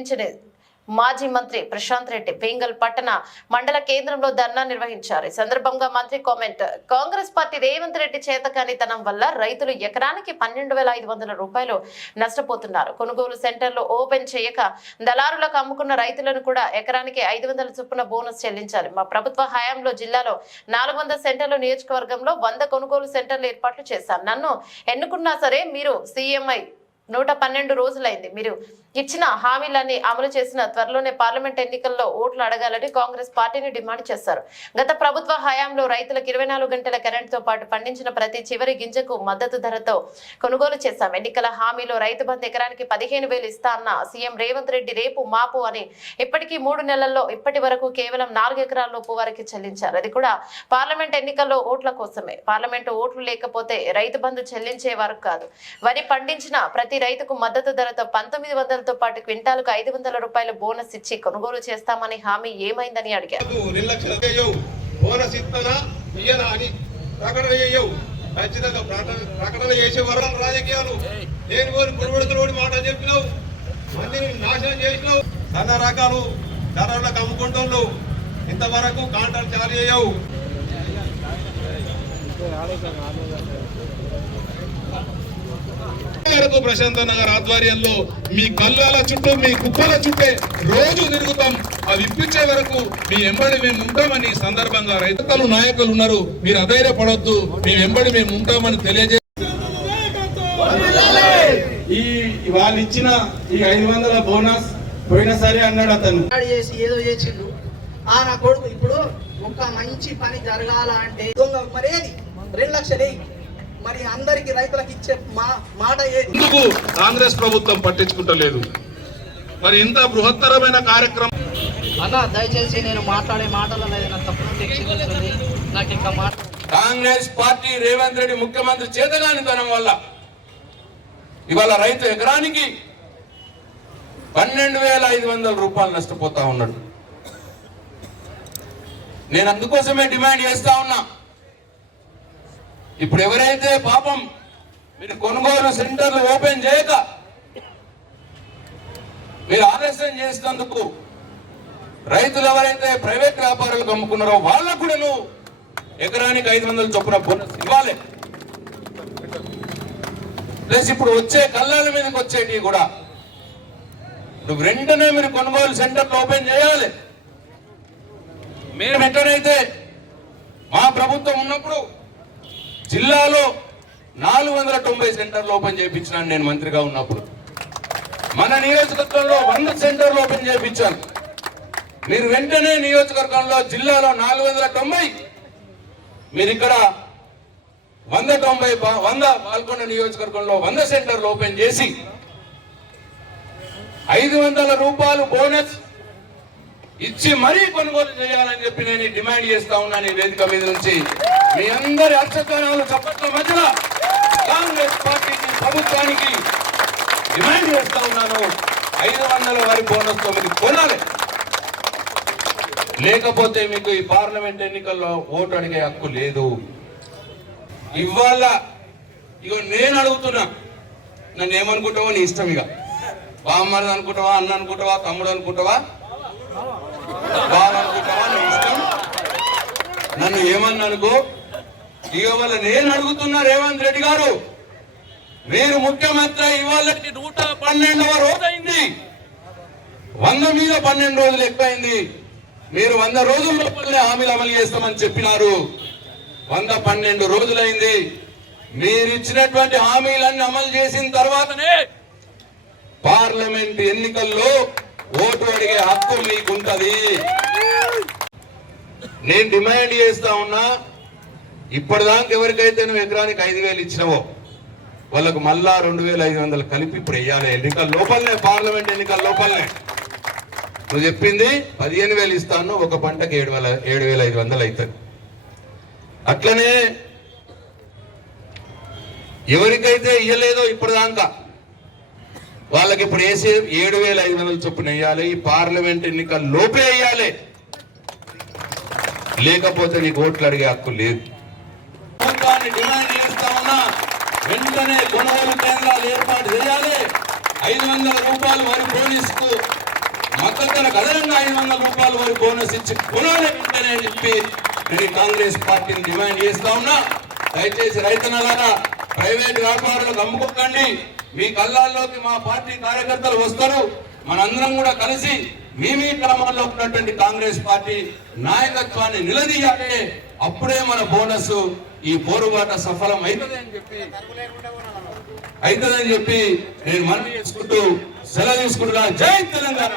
రూపాయల మాజీ మంత్రి ప్రశాంత్ రెడ్డి బెంగల్ పట్టణ మండల కేంద్రంలో ధర్నా నిర్వహించారు. ఈ సందర్భంగా మంత్రి కామెంట్ కాంగ్రెస్ పార్టీ రేవంత్ రెడ్డి చేతకానితనం వల్ల రైతులు ఎకరానికి పన్నెండు వేల ఐదు వందల రూపాయలు నష్టపోతున్నారు. కొనుగోలు సెంటర్లు ఓపెన్ చేయక దళారులకు అమ్ముకున్న రైతులను కూడా ఎకరానికి ఐదు వందల చొప్పున బోనస్ చెల్లించాలి. మా ప్రభుత్వ హయాంలో జిల్లాలో నాలుగు వందల సెంటర్లు నియోజకవర్గంలో వంద కొనుగోలు సెంటర్లు ఏర్పాట్లు చేశారు. నన్ను ఎన్నుకున్నా సరే మీరు సీఎంఐ నూట పన్నెండు రోజులైంది. మీరు ఇచ్చిన హామీలన్నీ అమలు చేసిన త్వరలోనే పార్లమెంట్ ఎన్నికల్లో ఓట్లు అడగాలని కాంగ్రెస్ పార్టీని డిమాండ్ చేశారు. గత ప్రభుత్వ హయాంలో రైతులకు ఇరవై నాలుగు గంటల కరెంటుతో పాటు పండించిన ప్రతి చివరి గింజకు మద్దతు ధరతో కొనుగోలు చేశాం. ఎన్నికల హామీలో రైతు బంధు ఎకరానికి పదిహేను వేలు ఇస్తా అన్న సీఎం రేవంత్ రెడ్డి రేపు మాపు అని ఇప్పటికీ మూడు నెలల్లో ఇప్పటి వరకు కేవలం నాలుగు ఎకరాల లోపు వారికి చెల్లించారు. అది కూడా పార్లమెంట్ ఎన్నికల్లో ఓట్ల కోసమే. పార్లమెంటు ఓట్లు లేకపోతే రైతు బంధు చెల్లించే వారు కాదు. వరి పండించిన ప్రతి రైతుకు మద్దతు ధరతో పంతొమ్మిది వందలతో పాటు క్వింటాలకు ఐదు వందల రూపాయల బోనస్ ఇచ్చి కొనుగోలు చేస్తామని హామీ ఏమైందని అడిగారు. ప్రకటన ఖచ్చితంగా చేసే వరం రాజకీయాలు మాట చెప్పినావు. మందిని నాశనం చేసినావు. సన్న రకాలు ధరలకు ఇంతవరకు కాంట్రాక్ట్ చాలు చేయవు మేరకు ప్రశాంత నగర్ ఆధ్వర్యంలో మీ కళ్ళాల చుట్టూ మీ కుప్పల చుట్టే రోజు తిరుగుతాం. అవి ఇప్పించే వరకు మీ ఎంబడి మేము ఉంటామని సందర్భంగా రైతులు నాయకులు ఉన్నారు. మీరు అధైర్యపడొద్దు. మీ వెంబడి మేము ఉంటామని తెలియజే ఈ వాళ్ళు ఇచ్చిన ఈ ఐదు వందల బోనస్ పోయిన సరే అన్నాడు అతను. చేసి ఏదో చేసిండు. ఆ నా కొడుకు ఇప్పుడు ఒక మంచి పని జరగాల అంటే దొంగ మరేది? రెండు లక్షలు మరి అందరికి రైతులకు ఇచ్చే మా మాట ఏది? ఎందుకు కాంగ్రెస్ ప్రభుత్వం పట్టించుకుంటలేదు? మరి ఇంత బృహత్తరమైన కార్యక్రమం అన్న దయచేసి నేను మాట్లాడే మాటలు అనేది నా తప్పును క్షమించండి. నాకు ఇంకా మాట కాంగ్రెస్ పార్టీ రేవంత్ రెడ్డి ముఖ్యమంత్రి చేతగానితనం వల్ల ఇవాళ రైతు ఎకరానికి పన్నెండు వేల ఐదు వందల రూపాయలు నష్టపోతా ఉన్నాడు. నేను అందుకోసమే డిమాండ్ చేస్తా ఉన్నా. ఇప్పుడు ఎవరైతే పాపం మీరు కొనుగోలు సెంటర్లు ఓపెన్ చేయక మీరు ఆలస్యం చేసినందుకు రైతులు ఎవరైతే ప్రైవేట్ వ్యాపారులకు అమ్ముకున్నారో వాళ్ళకు కూడా నువ్వు ఎకరానికి ఐదు వందల చొప్పున బోనస్ ఇవ్వాలి. ప్లస్ ఇప్పుడు వచ్చే కళ్ళాల మీదకి వచ్చేటివి కూడా నువ్వు వెంటనే మీరు కొనుగోలు సెంటర్లు ఓపెన్ చేయాలి. మేము ఎక్కడైతే మా ప్రభుత్వం ఉన్నప్పుడు జిల్లాలో నాలుగు వందల తొంభై సెంటర్లు ఓపెన్ చేయించినాను నేను మంత్రిగా ఉన్నప్పుడు. మన నియోజకవర్గంలో వంద సెంటర్లు ఓపెన్ చేయించాను. మీరు వెంటనే నియోజకవర్గంలో జిల్లాలో నాలుగు వందల తొంభై మీరు ఇక్కడ వంద తొంభై వంద పాల్గొన్న నియోజకవర్గంలో వంద సెంటర్లు ఓపెన్ చేసి ఐదు వందల రూపాయలు బోనస్ ఇచ్చి మరీ కొనుగోలు చేయాలని చెప్పి నేను డిమాండ్ చేస్తా ఉన్నాను ఈ వేదిక మీద నుంచి. మీ అందరి అక్షతనాలు చప్పట్ల మధ్యలో కాంగ్రెస్ పార్టీకి ప్రభుత్వానికి డిమాండ్ చేస్తా ఉన్నాను. ఐదు వందల వరి బోనస్ తొమ్మిది కొనాలి. లేకపోతే మీకు ఈ పార్లమెంట్ ఎన్నికల్లో ఓటు అడిగే హక్కు లేదు. ఇవాళ ఇగో నేను అడుగుతున్నా. నన్ను ఏమనుకుంటావో నీ ఇష్టం ఇక బామ్మని అనుకుంటావా అన్న అనుకుంటావా తమ్ముడు అనుకుంటావా? బావ అనుకుంటావా నీ ఇష్టం? నన్ను ఏమన్నా అనుకో ఇవాళ నేను అడుగుతున్నా రేవంత్ రెడ్డి గారు మీరు ముఖ్యమంత్రి ఇవాళ నూట పన్నెండవ రోజైంది వంద మీద పన్నెండు రోజులు ఎక్కువైంది. మీరు వంద రోజుల లోపలనే హామీలు అమలు చేస్తామని చెప్పినారు. వంద పన్నెండు రోజులైంది. మీరు ఇచ్చినటువంటి హామీలన్నీ అమలు చేసిన తర్వాతనే పార్లమెంట్ ఎన్నికల్లో ఓటు అడిగే హక్కు మీకుంటది. నేను డిమాండ్ చేస్తా ఉన్నా ఇప్పటిదాకా ఎవరికైతే నువ్వు ఎకరానికి ఐదు వేలు ఇచ్చినావో వాళ్ళకు మళ్ళా రెండు వేల ఐదు వందలు కలిపి ఇప్పుడు వెయ్యాలి ఎన్నికల లోపలనే పార్లమెంట్ ఎన్నికల లోపలనే. నువ్వు చెప్పింది పదిహేను వేలు ఇస్తాను ఒక పంటకి ఏడు వేల ఏడు వేల ఐదు వందలు అవుతుంది. అట్లనే ఎవరికైతే ఇయ్యలేదో ఇప్పటిదాకా వాళ్ళకి ఇప్పుడు వేసే ఏడు వేల ఐదు వందల చొప్పున వేయాలి ఈ పార్లమెంట్ ఎన్నికల లోపే వేయాలి. లేకపోతే నీకు ఓట్లు అడిగే హక్కు లేదు. ప్రభుత్వాన్ని డిమాండ్ చేస్తా ఉన్నా వెంటనే కొనుగోలు కేంద్రాలు ఏర్పాటు చేయాలి. ఐదు వందల రూపాయలు వారి బోనస్కు మద్దతు అదనంగా ఐదు వందల రూపాయలు వారి బోనస్ ఇచ్చి కొనాలి వెంటనే అని చెప్పి నేను కాంగ్రెస్ పార్టీని డిమాండ్ చేస్తా ఉన్నా. దయచేసి రైతన్నలారా ప్రైవేట్ వ్యాపారులకు అమ్ముకోకండి. మీ కళ్ళాల్లోకి మా పార్టీ కార్యకర్తలు వస్తారు. మనందరం కూడా కలిసి మీ మీ గ్రామాల్లో ఉన్నటువంటి కాంగ్రెస్ పార్టీ నాయకత్వాన్ని నిలదీయాలి. అప్పుడే మన బోనస్ ఈ పోరుబాట సఫలం అవుతుంది అని చెప్పి అవుతుందని చెప్పి నేను మనవి చేసుకుంటూ సెలవు తీసుకుంటున్నా. జై తెలంగాణ!